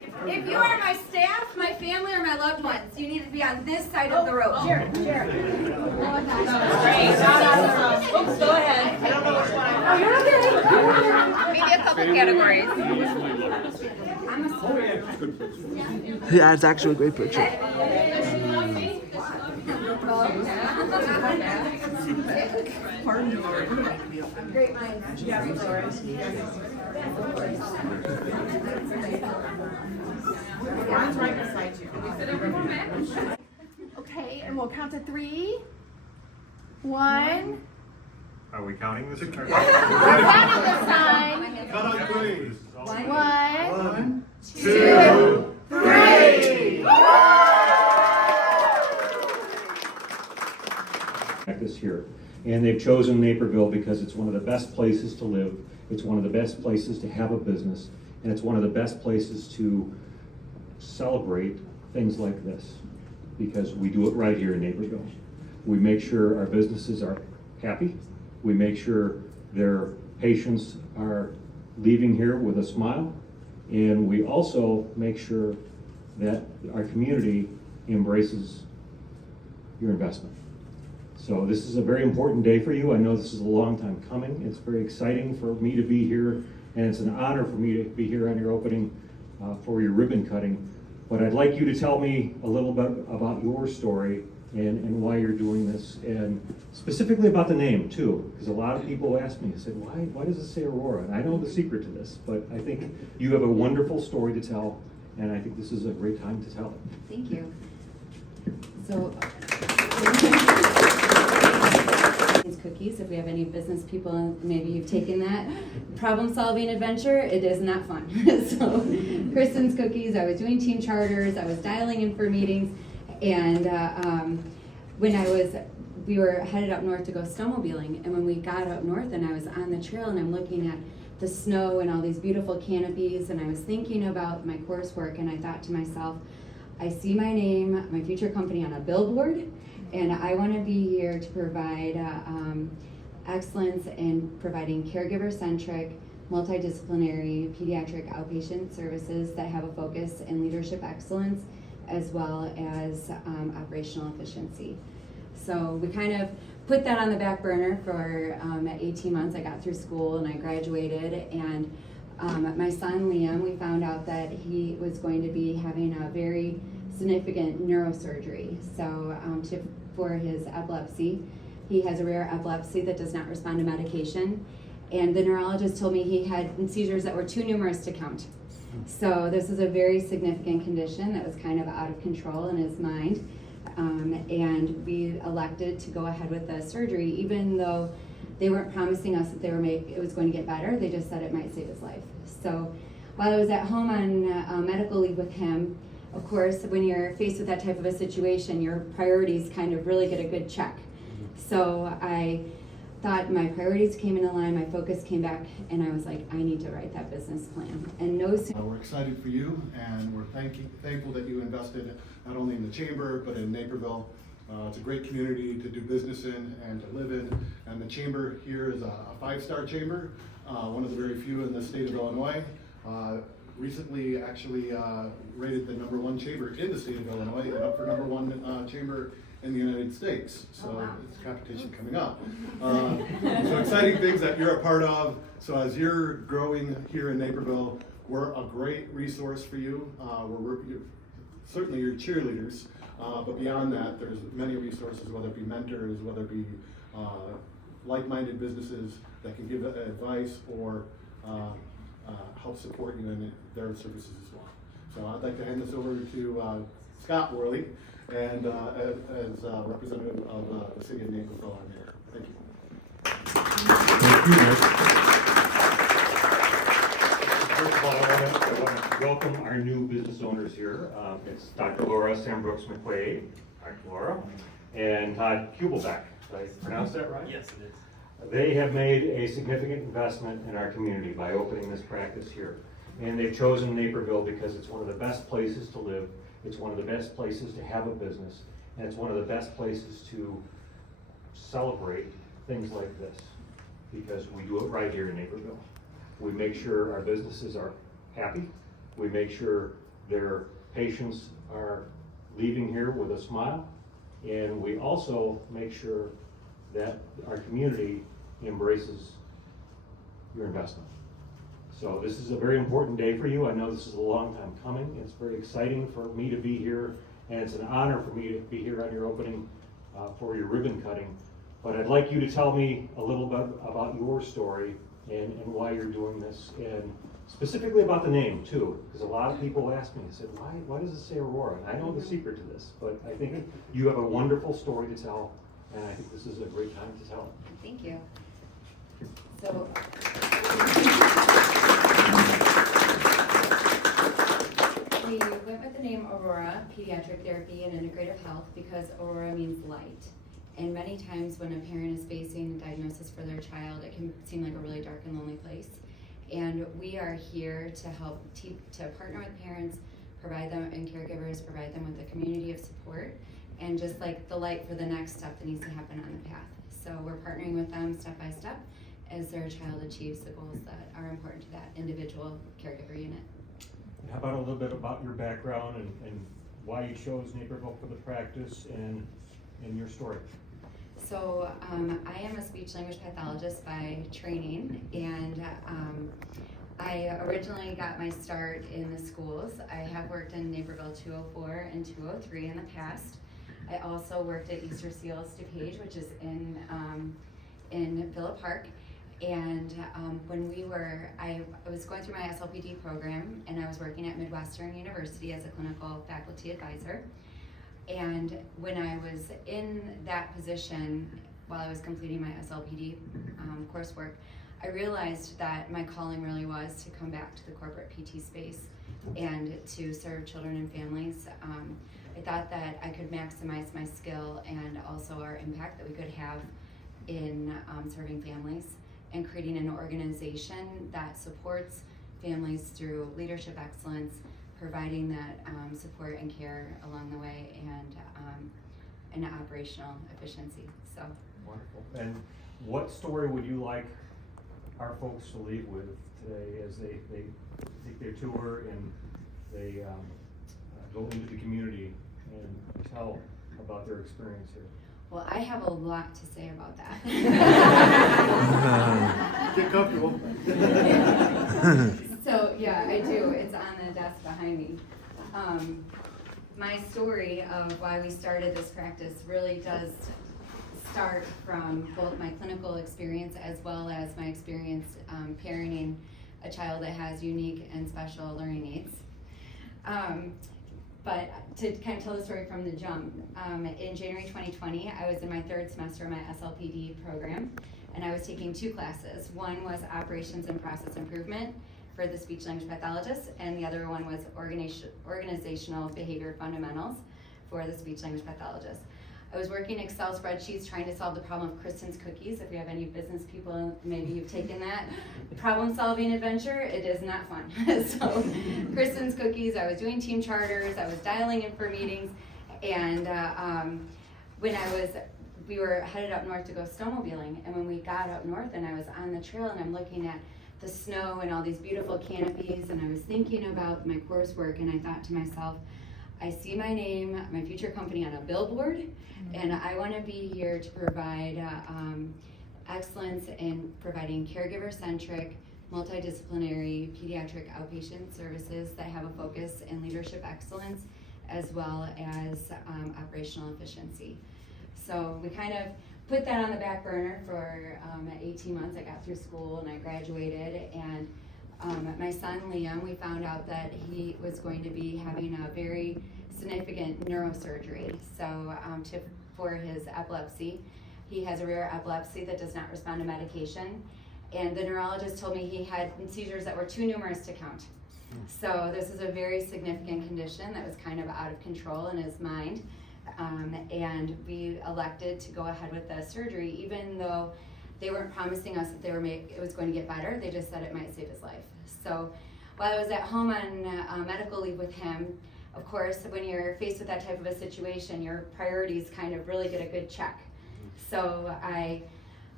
If you are my staff, my family, or my loved ones, you need to be on this side of the road. Sure. Oops, go ahead. I don't know which one. Oh, you're okay. Maybe a couple categories. Yeah, it's actually a great picture. Great minds. Mine's right beside you. Okay, and we'll count to 3. 1. Are we counting this? We're counting this time. Cut on 3. 1, 2, 3. This here, and they've chosen Naperville because it's one of the best places to live, it's one of the best places to have a business, and it's one of the best places to celebrate things like this, because we do it right here in Naperville. We make sure our businesses are happy, we make sure their patients are leaving here with a smile, and we also make sure that our community embraces your investment. So this is a very important day for you. I know this is a long time coming. It's very exciting for me to be here, and it's an honor for me to be here on your opening for your ribbon cutting. But I'd like you to tell me a little bit about your story and why you're doing this, and specifically about the name too, because a lot of people ask me, said, why does it say Aurora? And I know the secret to this, but I think you have a wonderful story to tell, and I think this is a great time to tell it. Thank you. So, these cookies, if we have any business people, maybe you've taken that problem-solving adventure, it is not fun. So, Kristen's Cookies, I was doing team charters, I was dialing in for meetings, and when we were headed up north to go snowmobiling, and when we got up north and I was on the trail and I'm looking at the snow and all these beautiful canopies, and I was thinking about my coursework, and I thought to myself, I see my name, my future company on a billboard, and I want to be here to provide excellence in providing caregiver-centric, multidisciplinary pediatric outpatient services that have a focus in leadership excellence as well as operational efficiency. So we kind of put that on the back burner for 18 months. I got through school and I graduated, and my son Liam, we found out that he was going to be having a very significant neurosurgery. So for his epilepsy, he has a rare epilepsy that does not respond to medication, and the neurologist told me he had seizures that were too numerous to count. So this is a very significant condition that was kind of out of control in his mind, and we elected to go ahead with the surgery, even though they weren't promising us that it was going to get better. They just said it might save his life. So while I was at home on medical leave with him, of course, when you're faced with that type of a situation, your priorities kind of really get a good check. So I thought my priorities came into line, my focus came back, and I was like, I need to write that business plan. And no sooner. We're excited for you, and we're thankful that you invested not only in the chamber, but in Naperville. It's a great community to do business in and to live in, and the chamber here is a 5-star chamber, one of the very few in the state of Illinois. Recently actually rated the #1 chamber in the state of Illinois and up for #1 chamber in the United States. So it's competition coming up. So exciting things that you're a part of. So as you're growing here in Naperville, we're a great resource for you. Certainly your cheerleaders, but beyond that, there's many resources, whether it be mentors, whether it be like-minded businesses that can give advice or help support you in their services as well. So I'd like to hand this over to Scott Worley, and as representative of the city of Naperville, our mayor. Thank you. Thank you, Rick. First of all, I want to welcome our new business owners here. It's Dr. Laura Sambrookes McQuaid, Dr. Laura, and Todd Kubelbeck. Did I pronounce that right? Yes, it is. They have made a significant investment in our community by opening this practice here. And they've chosen Naperville because it's one of the best places to live, it's one of the best places to have a business, and it's one of the best places to celebrate things like this, because we do it right here in Naperville. We make sure our businesses are happy, we make sure Their patients are leaving here with a smile, and we also make sure that our community embraces your investment. So this is a very important day for you. I know this is a long time coming. It's very exciting for me to be here, and it's an honor for me to be here on your opening for your ribbon cutting. But I'd like you to tell me a little bit about your story and why you're doing this, and specifically about the name too, because a lot of people ask me, they said, why does it say Aurora? And I know the secret to this, but I think you have a wonderful story to tell, and I think this is a great time to tell it. Thank you. So, we went with the name Aurora Pediatric Therapy and Integrative Health because Aurora means light. And many times when a parent is facing a diagnosis for their child, it can seem like a really dark and lonely place. And we are here to help to partner with parents, provide them, and caregivers, provide them with a community of support, and just like the light for the next step that needs to happen on the path. So we're partnering with them step by step as their child achieves the goals that are important to that individual caregiver unit. How about a little bit about your background and why you chose Naperville for the practice and your story? So I am a speech language pathologist by training, and I originally got my start in the schools. I have worked in Naperville 204 and 203 in the past. I also worked at Easter Seals DuPage, which is in Villa Park. And when I was going through my SLPD program, and I was working at Midwestern University as a clinical faculty advisor. And when I was in that position, while I was completing my SLPD coursework, I realized that my calling really was to come back to the corporate PT space and to serve children and families. I thought that I could maximize my skill and also our impact that we could have in serving families and creating an organization that supports families through leadership excellence, providing that support and care along the way, and operational efficiency. So wonderful. And what story would you like our folks to leave with today as they take their tour and they go into the community and tell about their experience here? Well, I have a lot to say about that. Get comfortable. So yeah, I do. It's on the desk behind me. My story of why we started this practice really does start from both my clinical experience as well as my experience parenting a child that has unique and special learning needs. But to kind of tell the story from the jump, in January 2020, I was in my third semester of my SLPD program, and I was taking two classes. One was Operations and Process Improvement for the speech language pathologist, and the other one was Organizational Behavior Fundamentals for the speech language pathologist. I was working Excel spreadsheets trying to solve the problem of Kristen's cookies. If we have any business people, maybe you've taken that problem-solving adventure. It is not fun. So Kristen's cookies, I was doing team charters, I was dialing in for meetings, and we were headed up north to go snowmobiling, and when we got up north and I was on the trail and I'm looking at the snow and all these beautiful canopies, and I was thinking about my coursework, and I thought to myself, I see my name, my future company on a billboard, and I want to be here to provide excellence in providing caregiver-centric, multidisciplinary pediatric outpatient services that have a focus in leadership excellence as well as operational efficiency. So we kind of put that on the back burner for 18 months. I got through school and I graduated, and my son Liam, we found out that he was going to be having a very significant neurosurgery. So for his epilepsy, he has a rare epilepsy that does not respond to medication, and the neurologist told me he had seizures that were too numerous to count. So this is a very significant condition that was kind of out of control in his mind, and we elected to go ahead with the surgery, even though they weren't promising us that it was going to get better. They just said it might save his life. So while I was at home on medical leave with him, of course, when you're faced with that type of a situation, your priorities kind of really get a good check. So I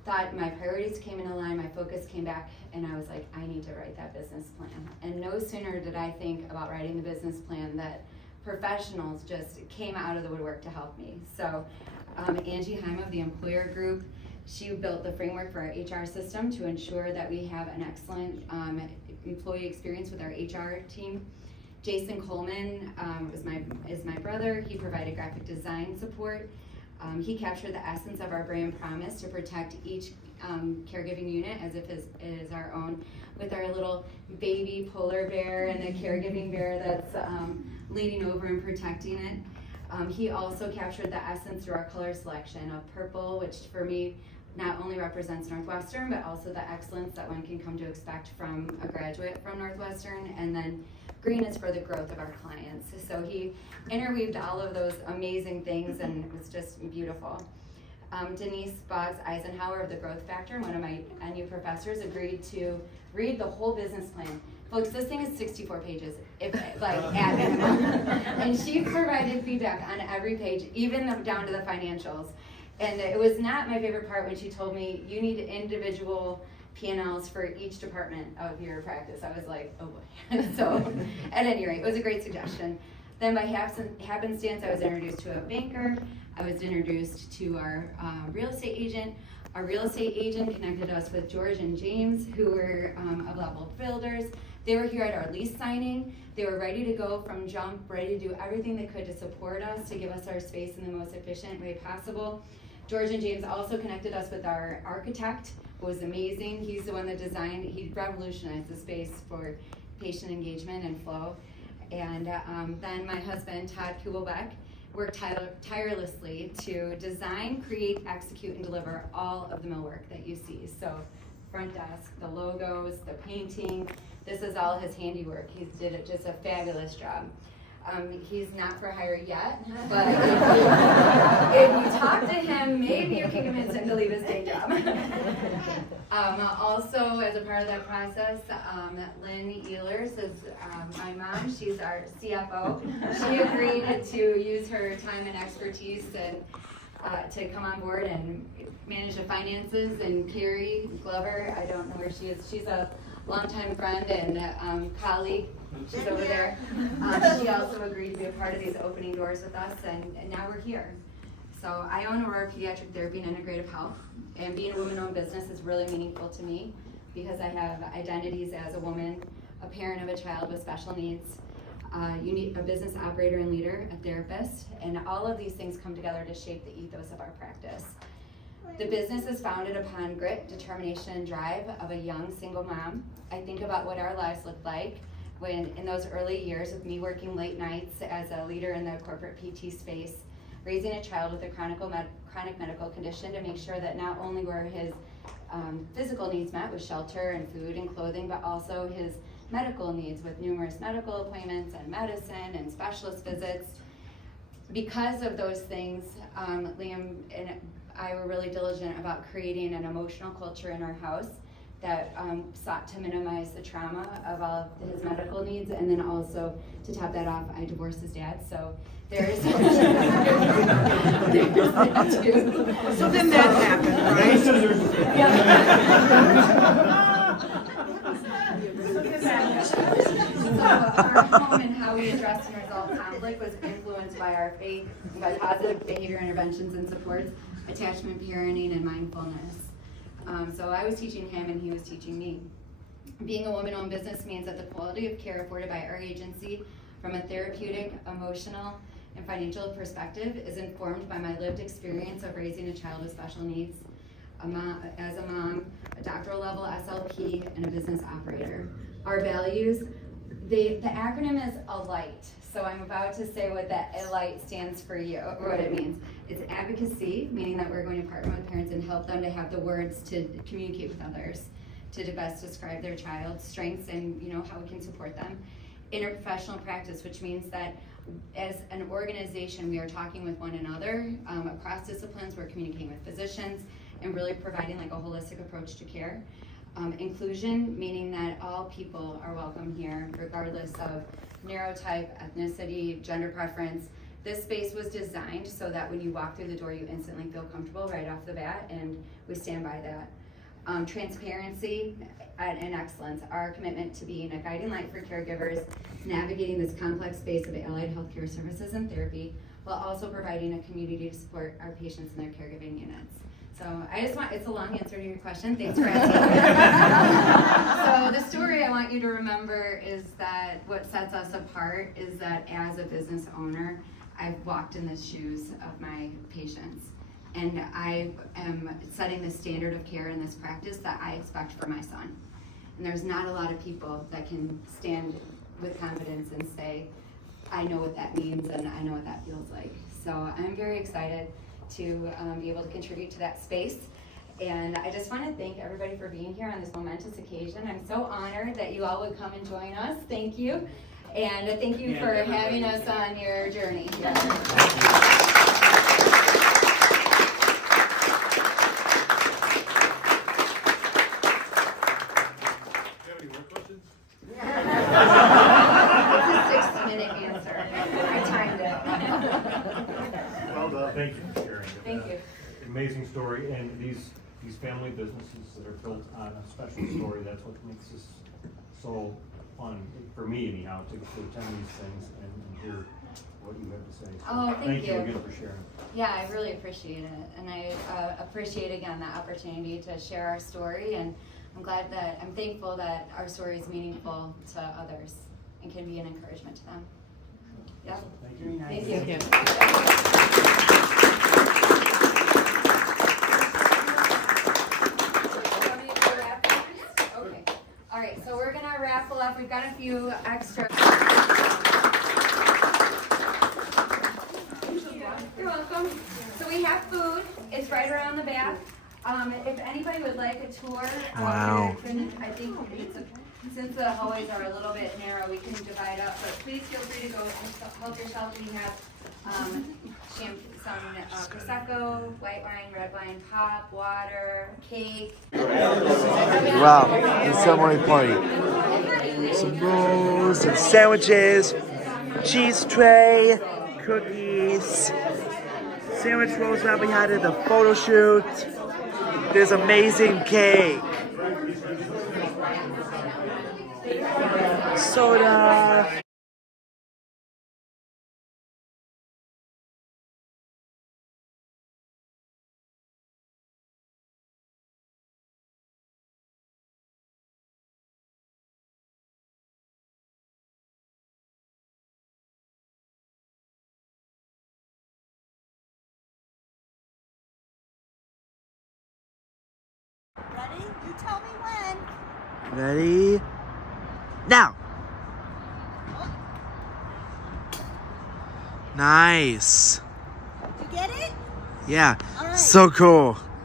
thought my priorities came into line, my focus came back, and I was like, I need to write that business plan. And no sooner did I think about writing the business plan that professionals just came out of the woodwork to help me. So Angie Heim of the Employer Group, she built the framework for our HR system to ensure that we have an excellent employee experience with our HR team. Jason Coleman is my brother. He provided graphic design support. He captured the essence of our brand promise to protect each caregiving unit as if it is our own, with our little baby polar bear and the caregiving bear that's leaning over and protecting it. He also captured the essence through our color selection of purple, which for me not only represents Northwestern, but also the excellence that one can come to expect from a graduate from Northwestern, and then green is for the growth of our clients. So he interweaved all of those amazing things, and it was just beautiful. Denise Boggs Eisenhower of the Growth Factor, one of my NU professors, agreed to read the whole business plan. Folks, this thing is 64 pages, at minimum. And she provided feedback on every page, even down to the financials. And it was not my favorite part when she told me, you need individual P&Ls for each department of your practice. I was like, oh boy. So at any rate, it was a great suggestion. Then by happenstance, I was introduced to a banker. I was introduced to our real estate agent. Our real estate agent connected us with George and James, who were of Level Builders. They were here at our lease signing. They were ready to go from jump, ready to do everything they could to support us, to give us our space in the most efficient way possible. George and James also connected us with our architect, who was amazing. He's the one that designed, he revolutionized the space for patient engagement and flow. And then my husband, Todd Kubelbeck, worked tirelessly to design, create, execute, and deliver all of the millwork that you see. So front desk, the logos, the painting, this is all his handiwork. He did just a fabulous job. He's not for hire yet, but if you talk to him, maybe you can convince him to leave his day job. Also, as a part of that process, Lynn Ehlers is my mom. She's our CFO. She agreed to use her time and expertise to come on board and manage the finances. And Carrie Glover, I don't know where she is. She's a longtime friend and colleague. She's over there. She also agreed to be a part of these opening doors with us, and now we're here. So I own Aurora Pediatric Therapy and Integrative Health, and being a woman-owned business is really meaningful to me because I have identities as a woman, a parent of a child with special needs, a business operator and leader, a therapist, and all of these things come together to shape the ethos of our practice. The business is founded upon grit, determination, and drive of a young single mom. I think about what our lives looked like when in those early years with me working late nights as a leader in the corporate PT space, raising a child with a chronic medical condition to make sure that not only were his physical needs met with shelter and food and clothing, but also his medical needs with numerous medical appointments and medicine and specialist visits. Because of those things, Liam and I were really diligent about creating an emotional culture in our house that sought to minimize the trauma of all of his medical needs, and then also to top that off, I divorced his dad, so there's that too. So then that happened, right? So our home and how we addressed and resolved conflict was influenced by our faith and by positive behavior interventions and supports, attachment parenting, and mindfulness. So I was teaching him and he was teaching me. Being a woman-owned business means that the quality of care afforded by our agency from a therapeutic, emotional, and financial perspective is informed by my lived experience of raising a child with special needs, as a mom, a doctoral level SLP, and a business operator. Our values, the acronym is ALIGHT. So I'm about to say what that ALIGHT stands for you, or what it means. It's advocacy, meaning that we're going to partner with parents and help them to have the words to communicate with others, to best describe their child's strengths and how we can support them. Interprofessional practice, which means that as an organization, we are talking with one another across disciplines. We're communicating with physicians and really providing like a holistic approach to care. Inclusion, meaning that all people are welcome here, regardless of neurotype, ethnicity, gender preference. This space was designed so that when you walk through the door, you instantly feel comfortable right off the bat, and we stand by that. Transparency and excellence, our commitment to being a guiding light for caregivers, navigating this complex space of allied healthcare services and therapy, while also providing a community to support our patients and their caregiving units. So it's a long answer to your question, thanks for asking. So the story I want you to remember is that what sets us apart is that as a business owner, I've walked in the shoes of my patients. And I am setting the standard of care in this practice that I expect for my son. And there's not a lot of people that can stand with confidence and say, I know what that means and I know what that feels like. So I'm very excited to be able to contribute to that space. And I just want to thank everybody for being here on this momentous occasion. I'm so honored that you all would come and join us. Thank you. And thank you for having us on your journey. Thank you for sharing. Thank you. Amazing story, and these family businesses that are built on a special story, that's what makes this so fun, for me anyhow, to attend these things and hear what you have to say. So Oh, thank you again for sharing. Yeah, I really appreciate it, and I appreciate again the opportunity to share our story, and I'm thankful that our story is meaningful to others and can be an encouragement to them. Yeah. Thank you. Thank you. Okay. All right, so we're gonna raffle up. We've got a few extra. You're welcome. So we have food. It's right around the back. If anybody would like a tour, Wow. I think since the hallways are a little bit narrow, we can divide up. But please feel free to go and help yourself. We have some prosecco, white wine, red wine, pop, water, cake. Wow, the ceremony party. Some rolls and sandwiches, cheese tray, cookies, sandwich rolls that we had at the photo shoot. There's amazing cake. Soda. Ready? You tell me when. Ready? Now. Nice. Did you get it? Yeah. All right. So cool.